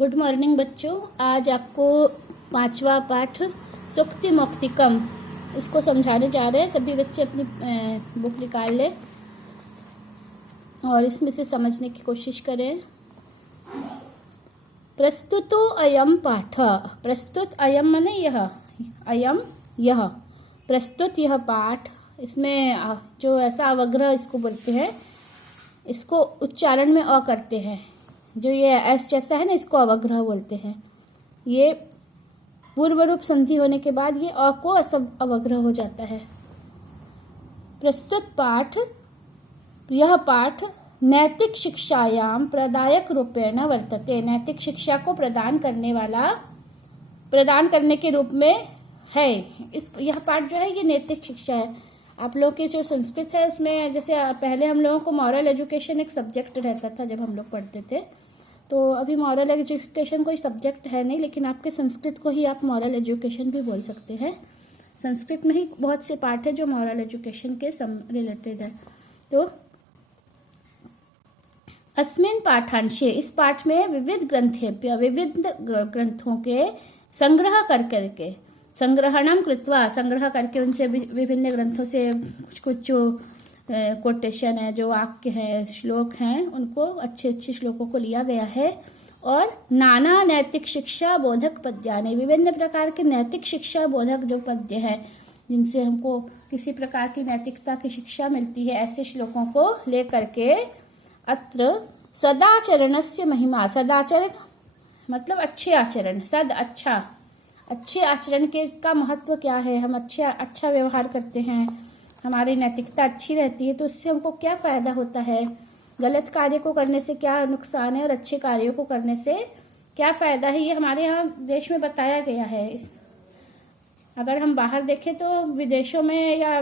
Good morning बच्चों। आज आपको 5वां पाठ सुक्ति मौक्तिकम इसको समझाने जा रहे हैं। सभी बच्चे अपनी बुक निकाल लें और इसमें से समझने की कोशिश करें। प्रस्तुतो अयम पाठ, प्रस्तुत अयम माने यह, अयम यह, प्रस्तुत यह पाठ। इसमें जो ऐसा अवग्रह इसको बोलते हैं, इसको उच्चारण में अ करते हैं। जो ये एस जैसा है ना, इसको अवग्रह बोलते हैं। ये पूर्व रूप संधि होने के बाद ये अ को अवग्रह हो जाता है। प्रस्तुत पाठ, यह पाठ नैतिक शिक्षायाम प्रदायक रूपेण वर्तते। नैतिक शिक्षा को प्रदान करने के रूप में है। यह पाठ जो है ये नैतिक शिक्षा है। आप लोगों की जो संस्कृत है उसमें जैसे पहले हम लोगों को मॉरल एजुकेशन एक सब्जेक्ट रहता था जब हम लोग पढ़ते थे, तो अभी मॉरल एजुकेशन कोई सब्जेक्ट है नहीं, लेकिन आपके संस्कृत को ही आप मॉरल एजुकेशन भी बोल सकते हैं। संस्कृत में ही बहुत से पाठ है जो मॉरल एजुकेशन के रिलेटेड है। तो अस्मिन् पाठांशे, इस पाठ में विविध ग्रंथों के संग्रह करके, संग्रहणम कृत्वा, संग्रह करके उनसे विभिन्न ग्रंथों से कुछ जो कोटेशन है, जो वाक्य है, श्लोक हैं, उनको अच्छे श्लोकों को लिया गया है। और नाना नैतिक शिक्षा बोधक पद्यानि, विभिन्न प्रकार के नैतिक शिक्षा बोधक जो पद्य है जिनसे हमको किसी प्रकार की नैतिकता की शिक्षा मिलती है, ऐसे श्लोकों को लेकर के अत्र सदाचरणस्य महिमा, सदाचरण मतलब अच्छे आचरण, सद अच्छा, अच्छे आचरण के का महत्व क्या है। हम अच्छा व्यवहार करते हैं, हमारी नैतिकता अच्छी रहती है, तो उससे हमको क्या फायदा होता है, गलत कार्य को करने से क्या नुकसान है और अच्छे कार्यों को करने से क्या फायदा है, ये हमारे यहाँ देश में बताया गया है। अगर हम बाहर देखें तो विदेशों में या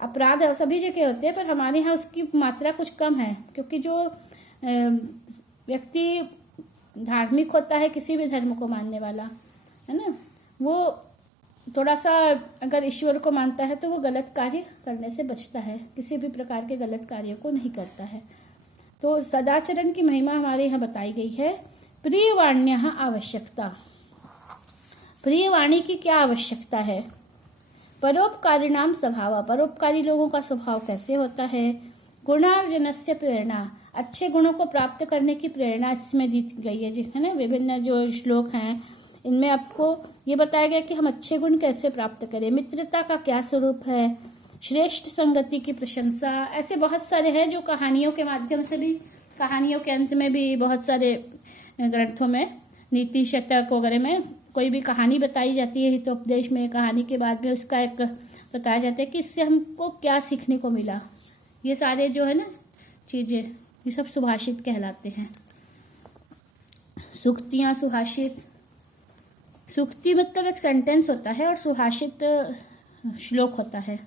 अपराध सभी जगह होते हैं, पर हमारे यहाँ उसकी मात्रा कुछ कम है, क्योंकि जो व्यक्ति धार्मिक होता है, किसी भी धर्म को मानने वाला है ना, वो थोड़ा सा अगर ईश्वर को मानता है तो वो गलत कार्य करने से बचता है, किसी भी प्रकार के गलत कार्यों को नहीं करता है। तो सदाचरण की महिमा हमारे यहाँ बताई गई है। प्रियवाण्य आवश्यकता, प्रियवाणी की क्या आवश्यकता है। परोपकारिणाम स्वभाव, परोपकारी लोगों का स्वभाव कैसे होता है। गुणार्जनस्य प्रेरणा, अच्छे गुणों को प्राप्त करने की प्रेरणा इसमें दी गई है ना। विभिन्न जो श्लोक हैं इनमें आपको ये बताया गया कि हम अच्छे गुण कैसे प्राप्त करें, मित्रता का क्या स्वरूप है, श्रेष्ठ संगति की प्रशंसा, ऐसे बहुत सारे हैं जो कहानियों के माध्यम से भी, कहानियों के अंत में भी बहुत सारे ग्रंथों में, नीति शतक वगैरह में कोई भी कहानी बताई जाती है हितोपदेश में, कहानी के बाद में उसका एक बताया जाता है कि इससे हमको क्या सीखने को मिला। ये सारे जो है ना चीजें, ये सब सुभाषित कहलाते हैं। सूक्तियां, सुभाषित, सूक्ति मतलब एक सेंटेंस होता है और सुभाषित श्लोक होता है।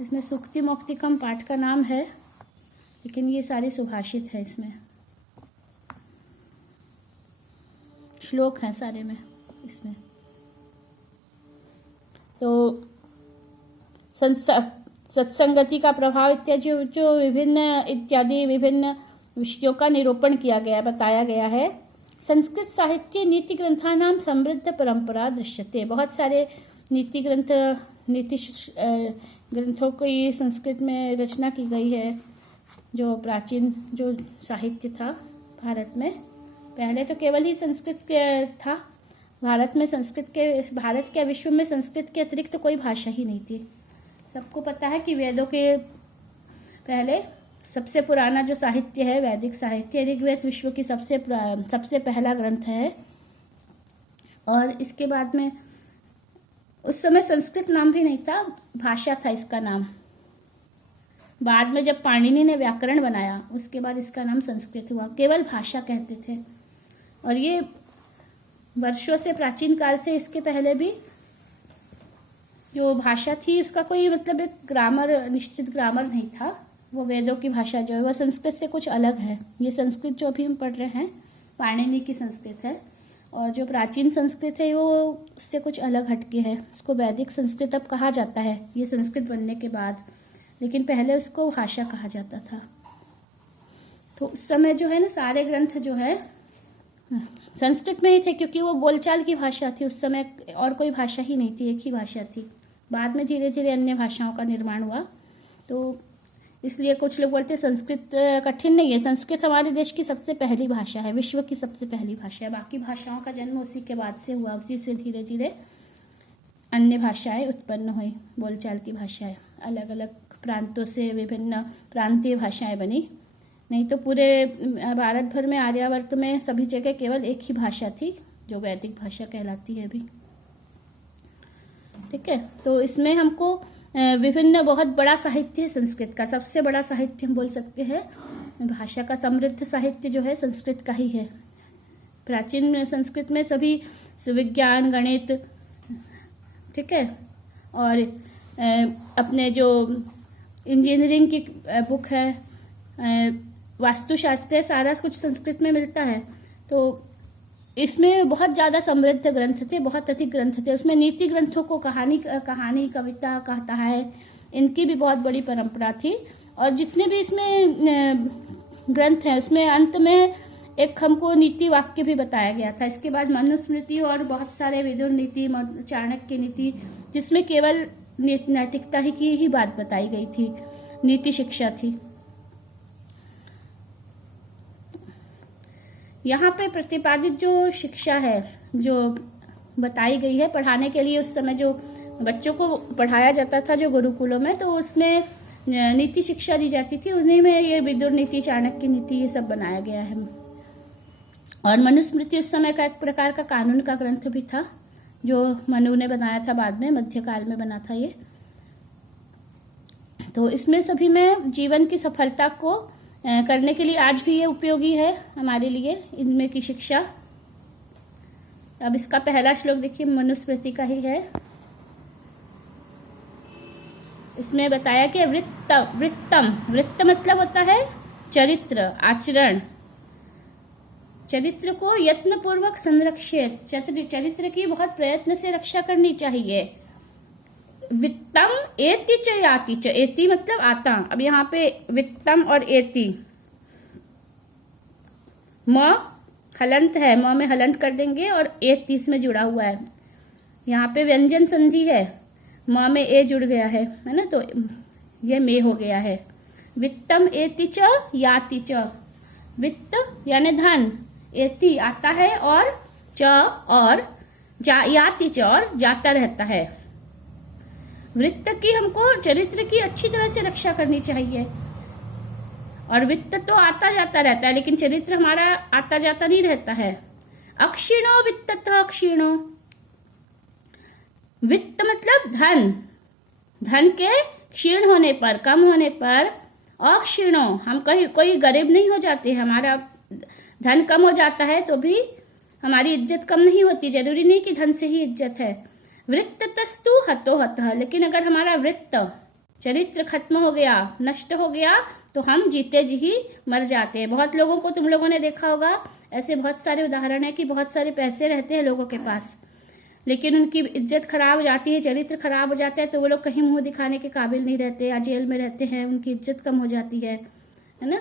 इसमें सुक्ति मौक्तिकम पाठ का नाम है, लेकिन ये सारे सुभाषित है, इसमें श्लोक हैं सारे में इसमें। तो सत्संगति का प्रभाव इत्यादि जो विभिन्न विषयों का निरूपण किया गया, बताया गया है। संस्कृत साहित्य नीति ग्रंथानाम समृद्ध परंपरा दृश्यते, बहुत सारे नीति ग्रंथों की संस्कृत में रचना की गई है। जो प्राचीन जो साहित्य था भारत में, पहले तो केवल ही संस्कृत था भारत के विश्व में संस्कृत के अतिरिक्त तो कोई भाषा ही नहीं थी। सबको पता है कि वेदों के पहले सबसे पुराना जो साहित्य है वैदिक साहित्य, ऋग्वेद विश्व की सबसे पहला ग्रंथ है। और इसके बाद में उस समय संस्कृत नाम भी नहीं था, भाषा था इसका नाम। बाद में जब पाणिनि ने व्याकरण बनाया उसके बाद इसका नाम संस्कृत हुआ, केवल भाषा कहते थे। और ये वर्षों से, प्राचीन काल से, इसके पहले भी जो भाषा थी उसका कोई मतलब एक ग्रामर, निश्चित ग्रामर नहीं था। वो वेदों की भाषा जो है वह संस्कृत से कुछ अलग है। ये संस्कृत जो अभी हम पढ़ रहे हैं पाणिनि की संस्कृत है, और जो प्राचीन संस्कृत है वो उससे कुछ अलग हटके है। उसको वैदिक संस्कृत अब कहा जाता है ये संस्कृत बनने के बाद, लेकिन पहले उसको भाषा कहा जाता था। तो उस समय जो है ना सारे ग्रंथ जो है संस्कृत में ही थे, क्योंकि वो बोलचाल की भाषा थी उस समय, और कोई भाषा ही नहीं थी, एक ही भाषा थी। बाद में धीरे धीरे अन्य भाषाओं का निर्माण हुआ। तो इसलिए कुछ लोग बोलते हैं संस्कृत कठिन नहीं है। संस्कृत हमारे देश की सबसे पहली भाषा है, विश्व की सबसे पहली भाषा है। बाकी भाषाओं का जन्म उसी के बाद से हुआ, उसी से धीरे धीरे अन्य भाषाएं उत्पन्न हुई, बोलचाल की भाषाएं, अलग अलग प्रांतों से विभिन्न प्रांतीय भाषाएं बनी। नहीं तो पूरे भारत भर में, आर्यावर्त में सभी जगह केवल एक ही भाषा थी जो वैदिक भाषा कहलाती है अभी। ठीक है, तो इसमें हमको विभिन्न, बहुत बड़ा साहित्य है संस्कृत का, सबसे बड़ा साहित्य हम बोल सकते हैं। भाषा का समृद्ध साहित्य जो है संस्कृत का ही है। प्राचीन संस्कृत में सभी विज्ञान, गणित, ठीक है, और अपने जो इंजीनियरिंग की बुक है, वास्तुशास्त्र, सारा कुछ संस्कृत में मिलता है। तो इसमें बहुत ज्यादा समृद्ध ग्रंथ थे, बहुत अधिक ग्रंथ थे। उसमें नीति ग्रंथों को कहानी, कविता, कहता है, इनकी भी बहुत बड़ी परंपरा थी। और जितने भी इसमें ग्रंथ हैं उसमें अंत में एक हमको नीति वाक्य भी बताया गया था। इसके बाद मनुस्मृति और बहुत सारे विदुर नीति, चाणक्य नीति, जिसमें केवल नैतिकता की ही बात बताई गई थी, नीति शिक्षा थी। यहाँ पे प्रतिपादित जो शिक्षा है, जो बताई गई है पढ़ाने के लिए, उस समय जो बच्चों को पढ़ाया जाता था जो गुरुकुलों में, तो उसमें नीति शिक्षा दी जाती थी। उन्हीं में ये विदुर नीति, चाणक्य नीति, ये सब बनाया गया है। और मनुस्मृति उस समय का एक प्रकार का कानून का ग्रंथ भी था, जो मनु ने बनाया था, बाद में मध्यकाल में बना था ये। तो इसमें सभी में जीवन की सफलता को करने के लिए आज भी ये उपयोगी है हमारे लिए, इनमें की शिक्षा। अब इसका पहला श्लोक देखिए, मनुस्मृति का ही है। इसमें बताया कि वृत्तम, वृत्त मतलब होता है चरित्र, आचरण। चरित्र को यत्न पूर्वक संरक्षित, चरित्र की बहुत प्रयत्न से रक्षा करनी चाहिए। वित्तम एति च याति च, एति मतलब आता। अब यहाँ पे वित्तम और एति, म हलंत है, म में हलंत कर देंगे और एति इसमें जुड़ा हुआ है। यहाँ पे व्यंजन संधि है, म में ए जुड़ गया है ना, तो ये में हो गया है। वित्तम एति च याति च, वित्त यानी धन, एति आता है, और च और याति च और जाता रहता है। वृत्त की हमको चरित्र की अच्छी तरह से रक्षा करनी चाहिए। और वित्त तो आता जाता रहता है, लेकिन चरित्र हमारा आता जाता नहीं रहता है। अक्षीणो वित्ततः क्षीणो, वित्त मतलब धन, धन के क्षीण होने पर, कम होने पर, अक्षीणो, हम कोई गरीब नहीं हो जाते। हमारा धन कम हो जाता है तो भी हमारी इज्जत कम नहीं होती, जरूरी नहीं कि धन से ही इज्जत है। वृत्तस्तु हतो हतः, लेकिन अगर हमारा वृत्त, चरित्र खत्म हो गया, नष्ट हो गया, तो हम जीते जी ही मर जाते हैं। बहुत लोगों को तुम लोगों ने देखा होगा, ऐसे बहुत सारे उदाहरण है कि बहुत सारे पैसे रहते हैं लोगों के पास, लेकिन उनकी इज्जत खराब हो जाती है, चरित्र खराब हो जाता है, तो वो लोग कहीं मुंह दिखाने के काबिल नहीं रहते, या जेल में रहते हैं, उनकी इज्जत कम हो जाती है ना।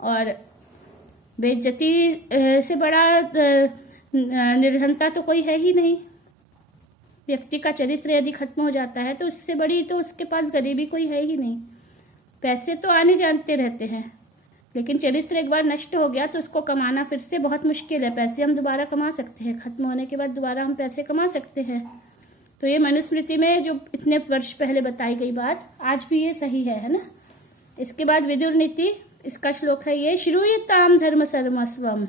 और बेइज्जती से बड़ा निर्धनता तो कोई है ही नहीं। व्यक्ति का चरित्र यदि खत्म हो जाता है तो उससे बड़ी तो उसके पास गरीबी कोई है ही नहीं। पैसे तो आने जानते रहते हैं, लेकिन चरित्र एक बार नष्ट हो गया तो उसको कमाना फिर से बहुत मुश्किल है। पैसे हम दोबारा कमा सकते हैं, खत्म होने के बाद दोबारा हम पैसे कमा सकते हैं। तो ये मनुस्मृति में जो इतने वर्ष पहले बताई गई बात आज भी ये सही है ना। इसके बाद विदुर नीति, इसका श्लोक है ये, श्रूयताम धर्म सर्वस्वम।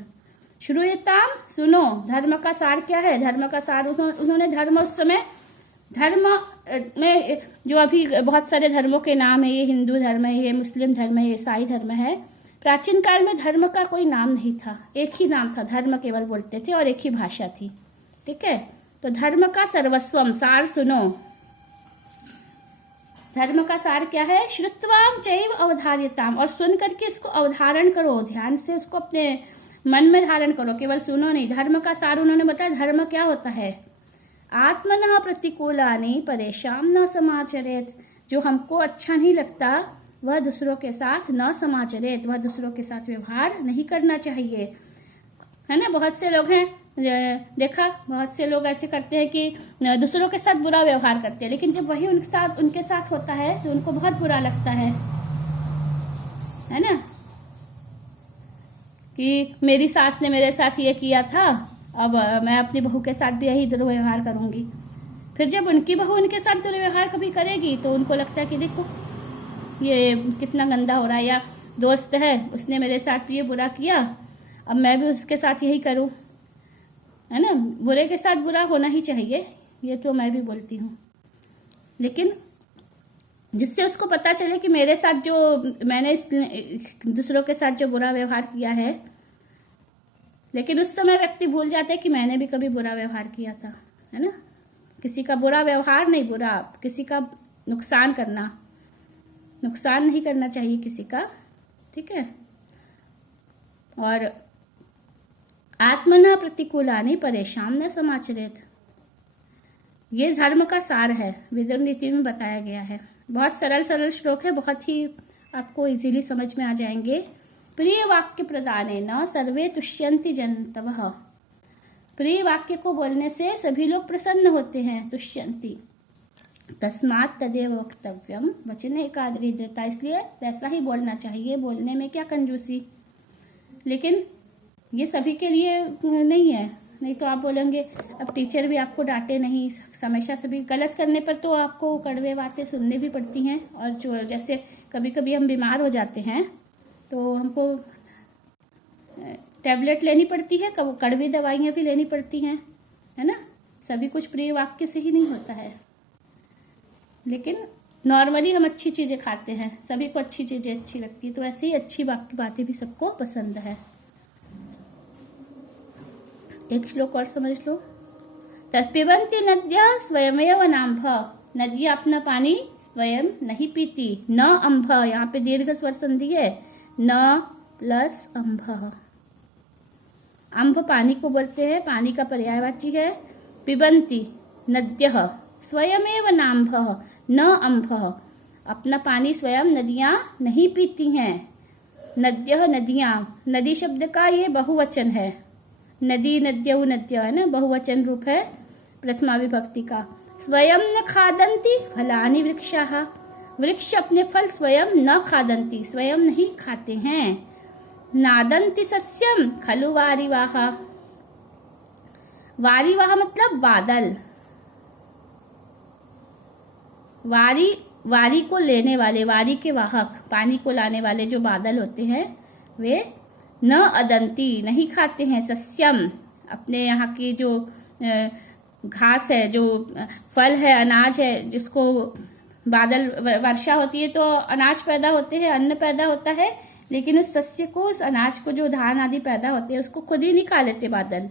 श्रूयताम, सुनो, धर्म का सार क्या है? धर्म का सार, उन्होंने धर्म, उस समय धर्म में जो अभी बहुत सारे धर्मों के नाम है, ये हिंदू धर्म है, ये मुस्लिम धर्म है, ये ईसाई धर्म है। प्राचीन काल में धर्म का कोई नाम नहीं था, एक ही नाम था, धर्म केवल बोलते थे, और एक ही भाषा थी। ठीक है, तो धर्म का सर्वस्वम, सार सुनो। धर्म का सार क्या है? श्रुत्वाम चैव अवधार्यताम, और सुन करके इसको अवधारण करो, ध्यान से उसको अपने मन में धारण करो, केवल सुनो नहीं। धर्म का सार उन्होंने बताया, धर्म क्या होता है? आत्मनः प्रतिकूलानि परेशान न समाचरेत, जो हमको अच्छा नहीं लगता वह दूसरों के साथ न समाचरेत, वह दूसरों के साथ व्यवहार नहीं करना चाहिए, है ना। बहुत से लोग हैं, देखा, बहुत से लोग ऐसे करते हैं कि दूसरों के साथ बुरा व्यवहार करते हैं, लेकिन जब वही उनके साथ होता है तो उनको बहुत बुरा लगता है ना, कि मेरी सास ने मेरे साथ ये किया था, अब मैं अपनी बहू के साथ भी यही दुर्व्यवहार करूंगी। फिर जब उनकी बहू उनके साथ दुर्व्यवहार कभी करेगी तो उनको लगता है कि देखो ये कितना गंदा हो रहा है, या दोस्त है उसने मेरे साथ ये बुरा किया, अब मैं भी उसके साथ यही करूं, है ना। बुरे के साथ बुरा होना ही चाहिए, ये तो मैं भी बोलती हूँ, लेकिन जिससे उसको पता चले कि मेरे साथ जो मैंने दूसरों के साथ जो बुरा व्यवहार किया है, लेकिन उस समय व्यक्ति भूल जाता है कि मैंने भी कभी बुरा व्यवहार किया था, है ना। किसी का बुरा व्यवहार नहीं, बुरा किसी का नुकसान नहीं करना चाहिए किसी का, ठीक है। और आत्मना प्रतिकूलानि परेशान न समाचरेत, ये धर्म का सार है, विदुर नीति में बताया गया है। बहुत सरल श्लोक है, बहुत ही आपको इजीली समझ में आ जाएंगे। प्रिय वाक्य प्रदाने न सर्वे तुष्यन्ति जन्तवः, प्रिय वाक्य को बोलने से सभी लोग प्रसन्न होते हैं, तुष्यन्ति। तस्मात् तदेव वक्तव्यम वचने एकाग्री दृढ़ता, इसलिए वैसा ही बोलना चाहिए, बोलने में क्या कंजूसी। लेकिन ये सभी के लिए नहीं है, नहीं तो आप बोलेंगे अब टीचर भी आपको डांटे नहीं, हमेशा सभी गलत करने पर तो आपको कड़वे बातें सुनने भी पड़ती हैं। और जो जैसे कभी कभी हम बीमार हो जाते हैं तो हमको टैबलेट लेनी पड़ती है, कड़वी दवाइयाँ भी लेनी पड़ती हैं, है ना। सभी कुछ प्रिय वाक्य से ही नहीं होता है, लेकिन नॉर्मली हम अच्छी चीजें खाते हैं, सभी को अच्छी चीजें अच्छी लगती है, तो ऐसे ही अच्छी बातें भी सबको पसंद है। एक श्लोक और समझ लो। तत्पिबन्ति नद्यः स्वयमेव नाम्भ, नदियां अपना पानी स्वयं नहीं पीती। न अम्भ, यहाँ पे दीर्घ स्वर संधि है, न प्लस अम्भ। अम्भ पानी को बोलते हैं, पानी का पर्यायवाची है। पिबन्ति नद्यः स्वयमेव नाम्भ न अम्भ, अपना पानी स्वयं नदियां नहीं पीती हैं। नद्यः नदियां, नदी शब्द का ये बहुवचन है, नदी नद्यौ नद्य, है ना, बहुवचन रूप है प्रथमा विभक्ति का। स्वयं न खादन्ति फलानि वृक्षाः, वृक्ष अपने फल स्वयं न खादन्ति, स्वयं नहीं खाते हैं। नादन्ति सस्यम खलु वारिवाह, वारिवाह मतलब बादल, वारी को लेने वाले, वारी के वाहक, पानी को लाने वाले जो बादल होते हैं वे न अदंती नहीं खाते हैं। सस्यम अपने यहाँ की जो घास है, जो फल है, अनाज है, जिसको बादल वर्षा होती है तो अनाज पैदा होते हैं, अन्न पैदा होता है, लेकिन उस सस्य को, उस अनाज को, जो धान आदि पैदा होते हैं उसको खुद ही नहीं खा लेते बादल।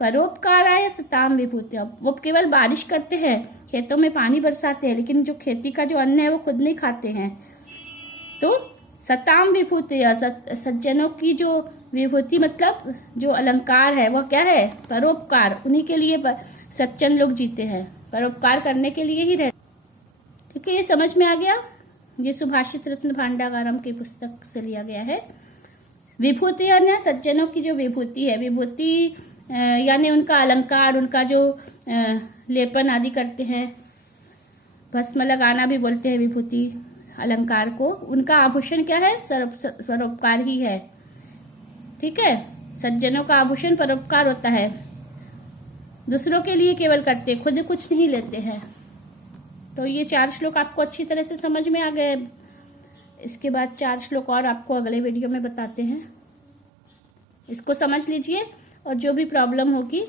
परोपकाराय सताम विभूति, वो केवल बारिश करते हैं, खेतों में पानी बरसाते हैं, लेकिन जो खेती का जो अन्न है वो खुद नहीं खाते हैं। तो सताम विभूति, सज्जनों की जो विभूति मतलब जो अलंकार है वो क्या है? परोपकार। उन्हीं के लिए सज्जन लोग जीते हैं, परोपकार करने के लिए ही रहते। ठीक है, ये समझ में आ गया। ये सुभाषित रत्न भांडागारम की पुस्तक से लिया गया है। विभूति यानी सज्जनों की जो विभूति है, विभूति यानी उनका अलंकार, उनका जो लेपन आदि करते हैं, भस्म लगाना भी बोलते हैं विभूति अलंकार को। उनका आभूषण क्या है? परोपकार ही है। ठीक है, सज्जनों का आभूषण परोपकार होता है, दूसरों के लिए केवल करते, खुद कुछ नहीं लेते हैं। तो ये 4 श्लोक आपको अच्छी तरह से समझ में आ गए। इसके बाद 4 श्लोक और आपको अगले वीडियो में बताते हैं। इसको समझ लीजिए, और जो भी प्रॉब्लम होगी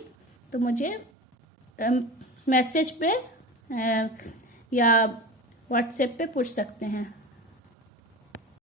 तो मुझे मैसेज पे या व्हाट्सएप पे पूछ सकते हैं।